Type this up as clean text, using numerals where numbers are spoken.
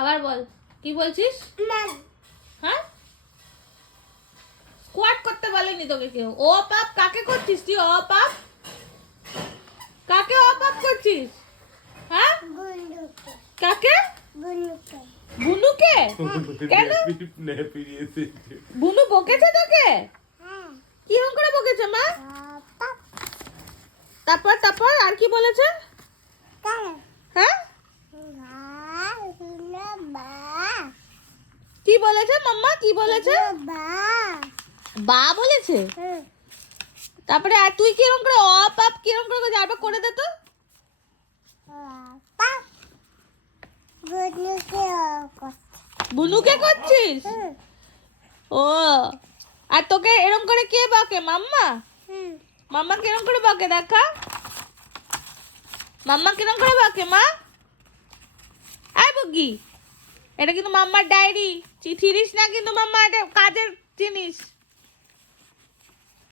আবার বল, কি বলছিস? হ্যাঁ, স্কোয়াট করতে বলেনি তোকে কেউ। ও পাপ কাকে করছিস তুই? ও পাপ কাকে ও পাপ করছিস? হ্যাঁ, কাকে? বুনুকে। কেন? বুনু বকেছে তোকে? কিরকম করে বকেছে মা? তারপর তারপর আর কি বলেছে? হ্যাঁ, কি বলেছে মাম্মা? কি বলেছে? বা বলেছে। তারপরে আর তুই কিরকম করে অপাপ কিরকম করে যাবে করে দে তো। বুনুকে করছিস? ও, আর তোকে এরকম করে কে বকে? মাম্মা? মাম্মা কিরকম করে বকে দেখা? মাম্মা কিরকম করে বকে মা? আয় বগি, এটা কিন্তু মাম্মার ডায়েরি, চিঠি দিস না কিন্তু মাম্মা, এটা কাজের